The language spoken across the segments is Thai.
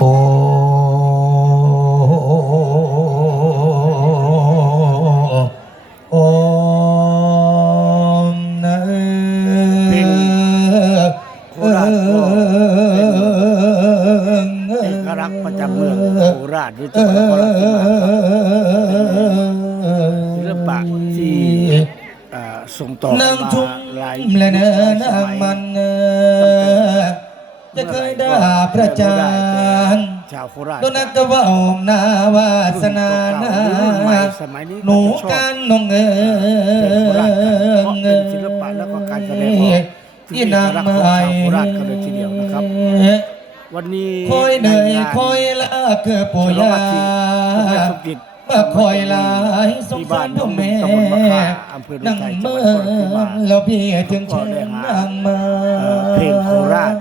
โอโอ้นะเพลงโคราชก็เป็นเอกลักษณ์ประจำเมืองโคราชหรือจังหวัดนครราชสีมาครับศิลปะที่อ่าส่งต่อกันนางมาทุ่มหลายและเนหลายสนางมันเนจะเคยได้ประจานชา โคราชโดนักก็ว่าอมนาวาสนานารุ่นใหม่สมัยนี้หนูก็จะชอบกันนองเงเป็นโคราชกันเพราะเป็นศิลปะแล้วก็การแสดงออกที่ที่เอกนางลักษณ์ของไม้ชาวโคราชกันเลยทีเดียวนะครับ วันนี้คอยเหนื่อยในงานคอยลาเกือปุฉลองยาอาทิตย์คุณแม่สมจิตมาคอยลายสงที่สาบ้ารนพ่อแม่ตำบลมะค่าอำเภอหนองนั่งไทยจังหเมื่วัอดนครราชสีมาแล้วพี่ถึงเชิญนางมาเอ่อเพลงโคราช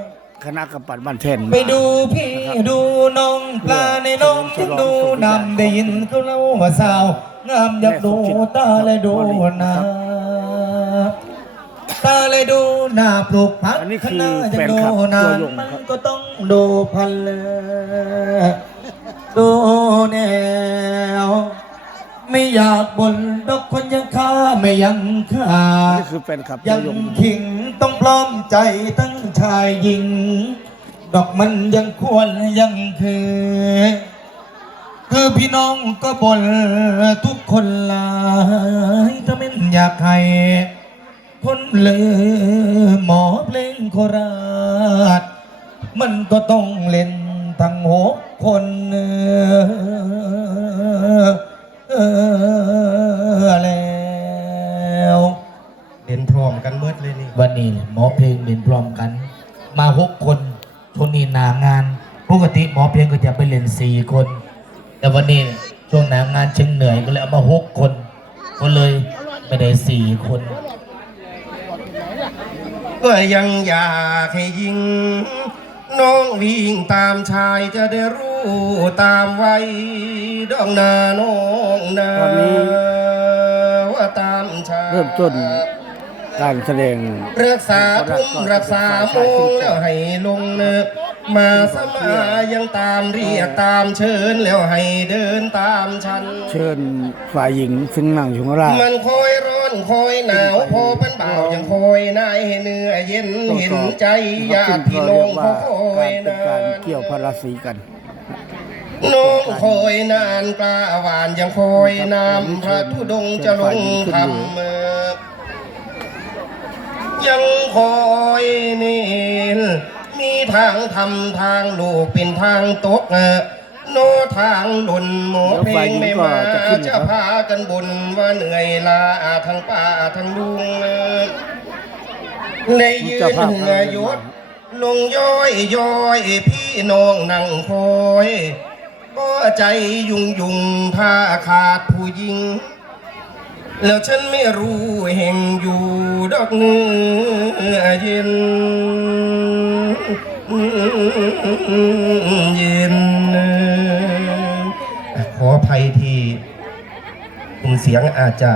คณะกำปั้นบ้านแท่นไปดูพี่ดูน้องปลาในน้องถึงดูนำได้ยินเขาเล่าว่าสาวงามอยากดูตาเลยดูหน้าตาเลยดูหน้าปลูกผักอันนี้ข้างคือหน้าจะแฟนดูคลับนาตัวนยงมัครันบก็ต้องดูพันเลยดูแนว ไม่อยากบ่นดอกคนยังฆ่าไม่ยังฆ่านี่คือแฟนคลับตัยัวงยงขิงต้องพร้อมใจทั้งชายหญิง ดอกมันยังควรยังคือ คือพี่น้องก็บ่นทุกคนหลายถ้าไม่อยากให้คนเลยหมอเพลงโคราช มันก็ต้องเล่นทั้งหกคนเออเออแล้วเล่นพร้อมกันเบิดเลยนี่วันนี้หมอเพลงเล่นพร้อมกัน มาหกคนช่วงนี้หนางาน ปกติหมอเพลงก็จะไปเล่นสี่คน แต่วันนี้ช่วงหนางานจึงเหนื่อยก็เลยเอามาหกคน ก็เลยไม่ได้สี่คนก็ยังอยากให้ยิง น้องวิ่งตามชายจะได้รู้ ตามไว้ดองนาน้องนาตอนนี้ว่าตามชายเริ่มต้นการแสดงรักษาทุ่มรักษาโมงแล้วให้ลงเนิกมาสมายังตามเรียกตามเชิญแล้วให้เดินตามฉัน เชิญฝ่ายหญิงซึ่งนั่งอยู่ข้างล่างมันคอยร้อนคอยหนาวพอเป็นเบายังคอยนายให้เหนื่อยเย็นเห็นใจญาติพี่น้องเขาคอการยเป็นนาการนเกี่ยวพาราสีกัน น้องคอยนานปลาหวานยังคอยน้ำพระธุดงค์จะลงทำเมื่อยังคอยเนนมีทางทำทางลูกเป็นทางตกเออโนทางหล่นหมอเพลงไม่มาจะพากันบ่นว่าเหนื่อยลาทั้งป้าทั้งลุงเอ่อในยืนเหงื่อยด ลงย้อยย้อยพี่น้องนั่งคอยก็ใจยุ่งยุ่งถ้าขาดผู้หญิง แล้วฉันไม่รู้แห่งอยู่ดอกเนื้อเย็นเย็นขออภัยที่เสียงอาจจะ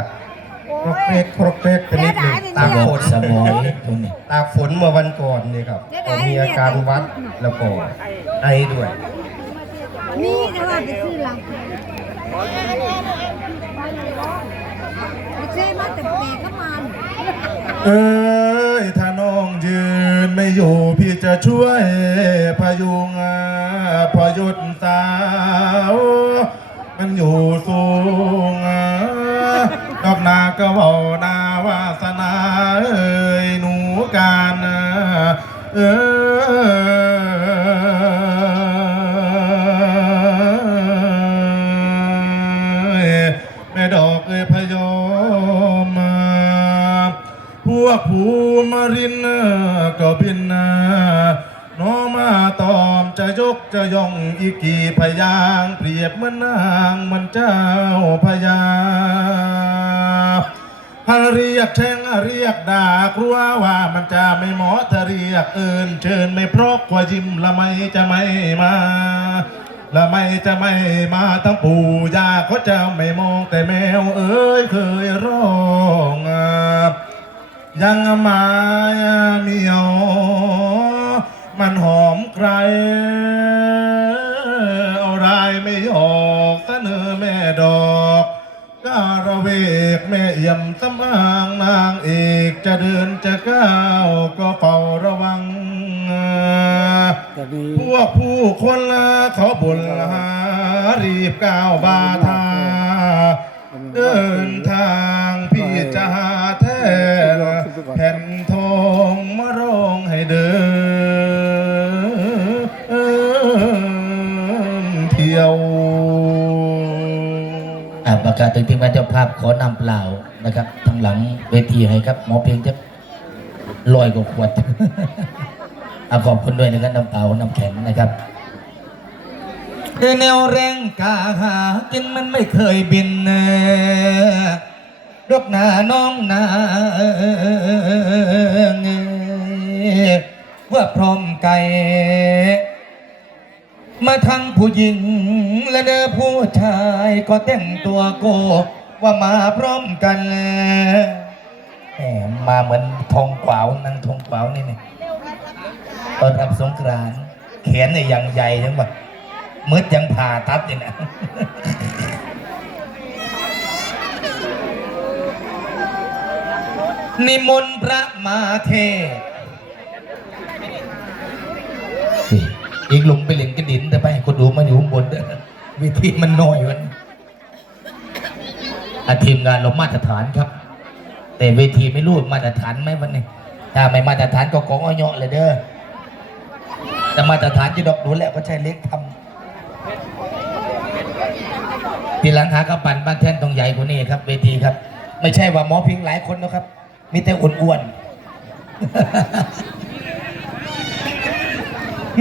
ครกเรกครกเรกเป็นนิดหนึ่งตากระบฝบนสมองตรงนี้ตากฝนเมื่อวันก่อนนี่ครับก็มีอาการหวัดแล้วก็ไอด้วยนี่นะว่าไปซื้อหลังไปซื้อมาแต่เด็กก็มาเอ้ยถ้าน้องยืนไม่อยู่พี่จะช่วยพยุงอะพอยุดสาว มันอยู่สูงอะดอ กนาก็เบานาวาสนาเอ้ยหนูการเอ้แม่ดอกเอ้ยพยอมาพวกภูมารินก็บินนาโนมาตอมจะยกจะย่องอีกกี่พยาง เปรียบเหมือนนางเหมันเจ้าพยาง ถ้าเรียกแช่งเรียกด่ากลัวว่ามันจะไม่เหมาะถ้าเรียกเอินเชิญไม่เพราะกว่ายิ้มละไม่จะไม่มาละไม่จะไม่มาทั้งปู่ย่าเขาจะไม่มองแต่แมวเอ้ยเคยร้องยังมาเมียว มันหอมใคร รีบก้าบาทา เดินทางพี่จะหาแท้แผ่นทองมารองให้เดินเที่ยวอ่าประกาศถึงทีมงานเจ้าภาพขอนำเปล่านะครับทางหลังเวทีให้ครับ หมอเพียงจะลอยกว่าขวดอะขอบคุณด้วยนะครับน้ำเปล่าน้ำแข็งนะครับ แนวแรงกาหากินมันไม่เคยบินรกหน้าน้องนาว่าพร้อมไก่มาทั้งผู้หญิงและเด้อผู้ชายก็แต่งตัวโกว่ามาพร้อมกันแหมมาเหมือนทองกวาวนางทองกวาวนี่นี่ตอนรับสงกรานต์แขนเนี่ยอย่างใหญ่ทั้งหมด มืดยังผ่าตัดเลยนะนิมนต์พระมาเทอีกลงไปเล่นกระดินแต่ไปคนดูมาอยู่ข้างบนเด้อวิธีมันน้อยวันอาทีมงานเรามาตรฐานครับ แต่เวทีไม่รู้มาตรฐานไหมวันนี้ ถ้าไม่มาตรฐานก็กองอ้อยเหาะเลยเด้อแต่มาตรฐานจะดอกดูแลก็ใช้เล็กทำ ทีหลังหากระปั่นบ้านแท่นตรงใหญ่กว่านี้ครับเวทีครับ ไม่ใช่ว่าหมอพิงหลายคนนะครับ มีแต่อ้วนๆ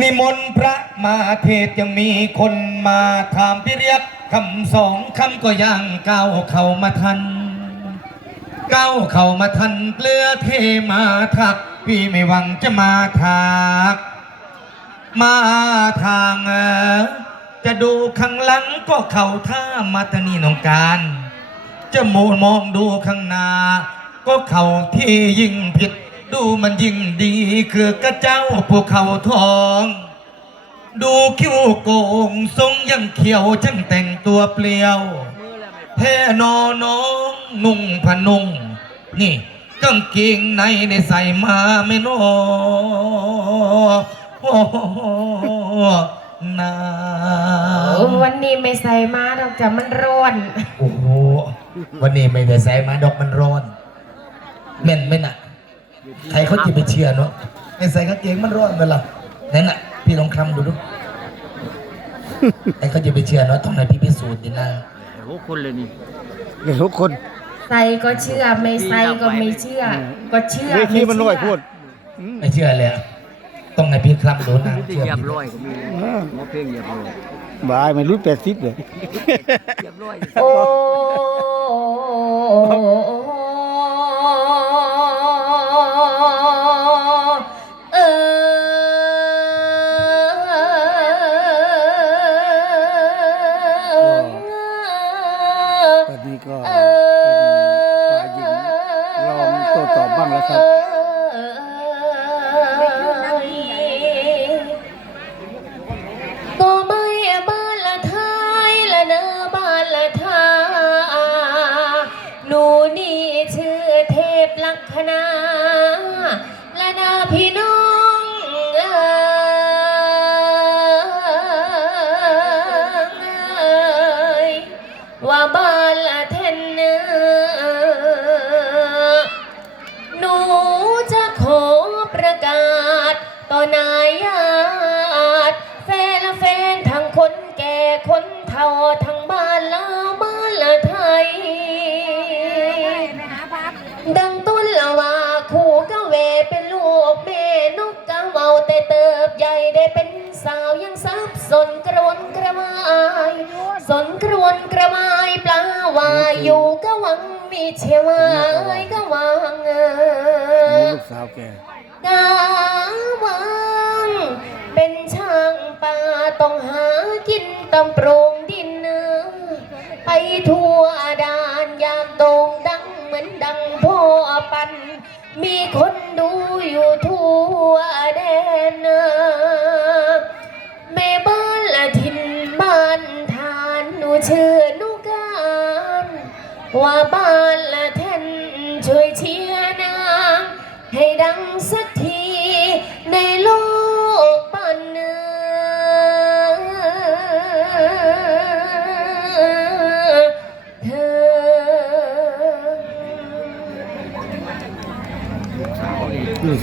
นิมนต์พระมาเทศยังมีคนมาถามพี่เรียกคำสองคำก็ยังก้าวเข้ามาทันก้าวเข้ามาทันเกลือเทมาทัก พี่ไม่หวังจะมาทัก มาทางเออ จะดูข้างหลังก็เข่าท่ามาตานีนองการ จะมูมองดูข้างหน้า ก็เข่าที่ยิ่งผิด ดูมันยิ่งดีคือกระเจ้าภูเขาทอง ดูคิ้วโกงทรงยังเขียวช่างแต่งตัวเปลี่ยวแท่นอน้องนุ่งผนุงนี่กางเกงในได้ใส่มาไม่นอโอ้โหนา วันนี้ไม่ใส่มาดอกจ้ะมันร้อน โอ้โห วันนี้ไม่ได้ใส่มาดอกมันร้อนแม่นไหมน่ะ ใครเขาจะไปเชื่อเนาะไม่ใส่กางเกงมันร้อนไปละนั่นน่ะ พี่ลองคำดูดูใครเขาจะไปเชื่อเนาะต้องให้พี่พิสูจน์ดินะโอ้คนเลยนี่เห็นทุกคนใส่ก็เชื่อไม่ใส่ก็ไม่เชื่อ ก็เชื่อเวทีมันน้อยไเชื่พูด ไม่เชื่อเลยอะ ต้องให้พี่คำดูนะที่เชื่อเหยียบพี่ร้อยก็มีหมอเพลงเหยียบร้อยบายไม่รู้แปดสิบเลยเหยียบร้อย โอ้เอ ดังต้นละว่าคู่ก็เวเป็นลูกแม่นกกะเมาแต่เติบใหญ่ได้เป็นสาวยังซับสนกระวนกระวายสนกระวนกระวายปลาวายอยู่ก็หวังมีเชวายก็หวังเออลูกสาวแกกาวังเป็นช่างป่าต้องหากินตำโปรงดินเนอไปทั่วด่านยามโด่ง ปัน มีคนดูอยู่ทุ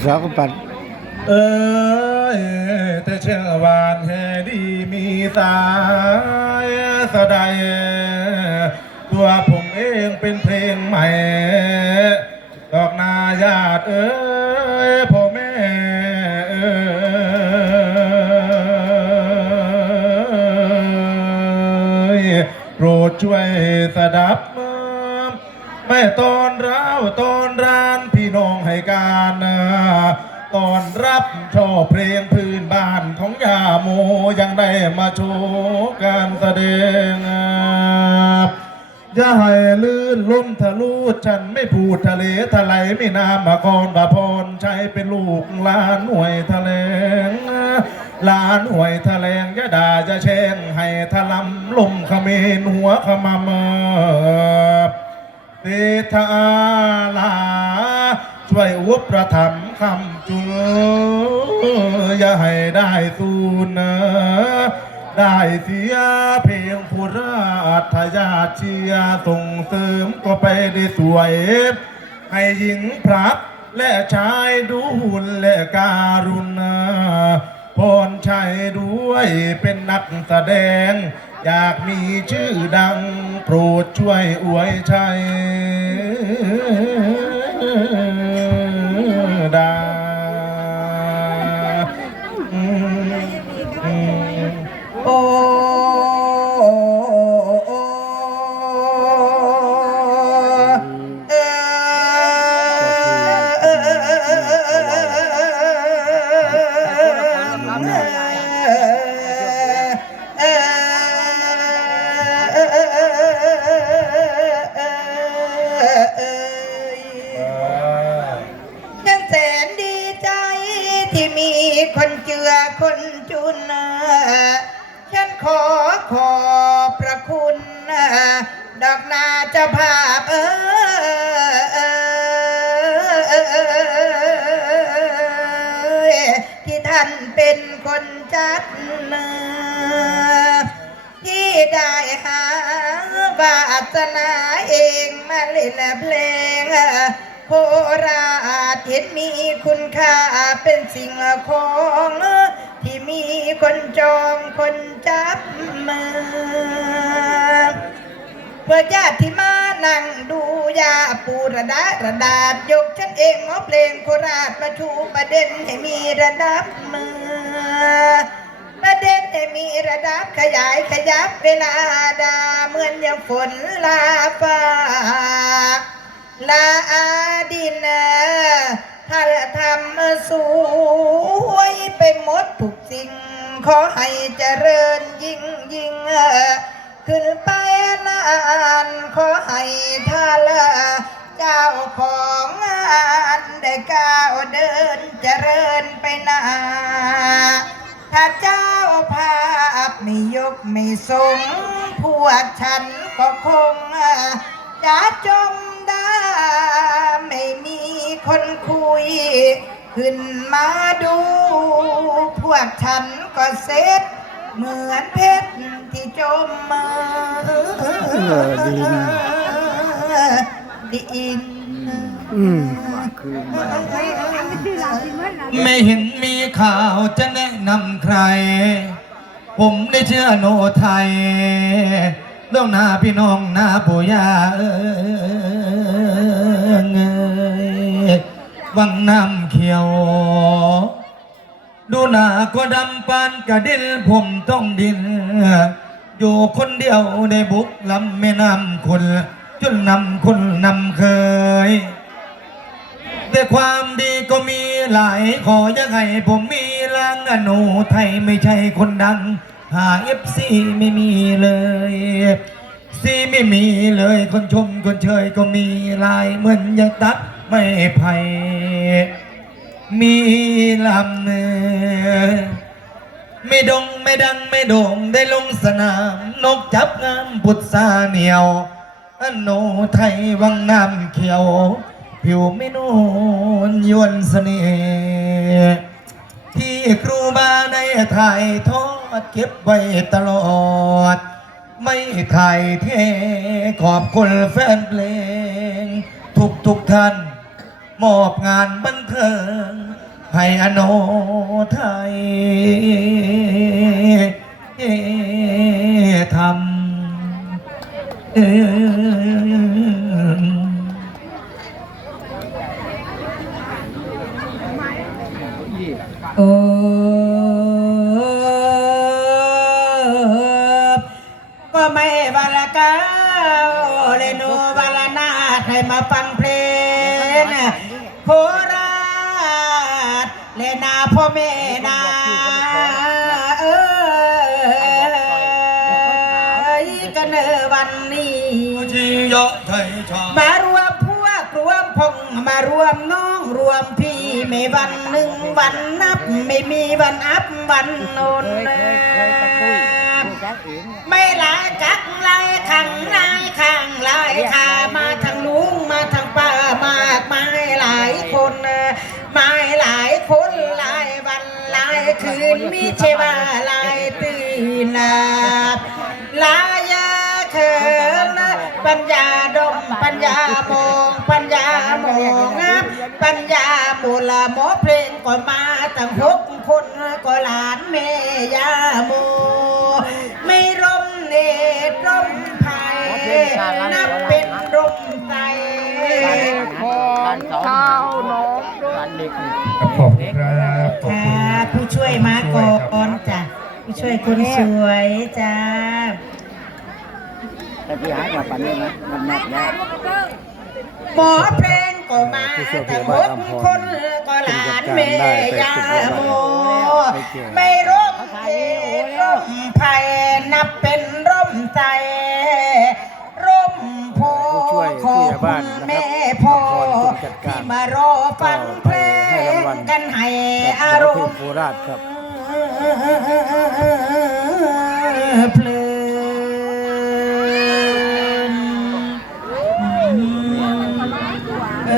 สาวก็ปัดเอ้ยแต่เชื่อวานแห่ดีมีสายสดายตัวผมเองเป็นเพลงใหม่ ดอกนาญาติเอ้ยพ่อแม่เอ้ยโปรดช่วยสดับ มาไม่ตอนร้าวตอนร้านพี่น้องให้การตอนรับชอบเพลงพื้นบ้านของยาโมยังได้มาโชว์การแสดงอย่าให้ลื่นล้มทะลุฉันไม่พูดทะเลทลายไม่นามมาคอนบาพรใช้เป็นลูกลานหน่วยทะเลงลานห่วยทะเลงย่าด่าจะแช่งให้ทะลำลมขมรหัวขมาม เตทาลา ช่วยอุประถมคำจุลอย่าให้ได้สูญนะได้เสียเพลงผู้ราชยาเชียส่งเสริมก็ไปได้สวย ให้หญิงพระและชายดูหุ่นและการุณาพรชัยด้วยเป็นนักแสดง อยากมีชื่อดังโปรดช่วยอวยชัยดานเป็นคนจัดมาที่ได้หาวาสนาเองมาเล่นเพลงโคราชเห็นมีคุณค่าเป็นสิ่งของที่มีคนจองคนจับมาเพื่อญาติที่มา นั่งดูยาปูระดาระดาษยกฉันเองเอเพลงโคราชมาชูประเด็นให้มีระดับมือ ประเด็นให้มีระดับขยายขยับเวลาดาเหมือนอย่างฝนลาฟ้าลาอาดินถ้าทำสวยไปหมดทุกสิ่ง ขอให้เจริญยิ่งยิ่ง ขึ้นไปนานขอให้ท่านเจ้าของงานได้ก้าวเดินเจริญไปนาถ้าเจ้าภาพไม่ยกไม่สงพวกฉันก็คงจะจมได้ไม่มีคนคุย ขึ้นมาดู พวกฉันก็เซ็ตเหมือนเพชร ที่จมมาอดีนะ ดินอืมคืนมาไม่เห็นมีข่าวจะแนะนำใคร ผมได้เชื่อโนไทยเรื่องหน้าพี่น้องหน้าปู่ย่าเอ้ยวังน้ำเขียว ดูหน้าก็ดำปานกระดินผมต้องดิน อยู่คนเดียวในบุกลำแม่น้ำคนจนนำคนนำเคย แต่ความดีก็มีหลายขอยังไงผมมีล้างอโนไทยไม่ใช่คนดัง หาเอฟซีไม่มีเลยซีไม่มีเลยคนชมคนเชยก็มีลายเหมือนอยังตัดไม่ไผ่มีลำเนื้อ ไม่ดงไม่ดังไม่โด่งได้ลงสนาม นกจับงามพุทธาเหนียวอโนไทยวังน้ำเขียว ผิวไม่นูนยวนเสน่ห์ที่ครูบาในถ่ายทอดเก็บไว้ตลอด ไม่ถ่ายเทขอบคุณแฟนเพลง ทุกทุกท่าน มอบงานบันเทิง ให้อโนไทยทำ แม่นาเอยกันเนอวันนี้ชียะไทยชามารวมพวกรวมพงมารวมน้องรวมพี่ไม่วันหนึ่งวันนับ ไม่มีวันอับวันนนไม่หลายกักหลายขังหลายข้างหลายขามา ช่ว่าหลายตื่นหลับหลายยาเขินปัญญาดมปัญญามองปัญญามองปัญญาบุลหมอเพลงก็มาตั้งหกคนก็หลานแม่ยาโมไม่ร่มเนตรร่มไผ่นับเป็นร่มใจของเท้าน้อง ร้านเล็กขอบคุณครับขอบค่ะคุณผู้ช่วยมาก่อนจ้ะผู้ช่วยคนสวยจ้าแต่ที่หายกับปันนี่นะมันนับแล้ว หมอเพลงก็มาแต่หกคนก็หลานแม่ยาโมไม่ร่มเอร่มไผ่นับเป็นร่มใจร่ม ขอผู้บใหญ่คุบ้านณนะครับแม่พ่อพรจงจัดการที่มารอฟังเพลก็ไปให้รางงวัลกันให้แบบอารเพลมงณ์ โคราชครับ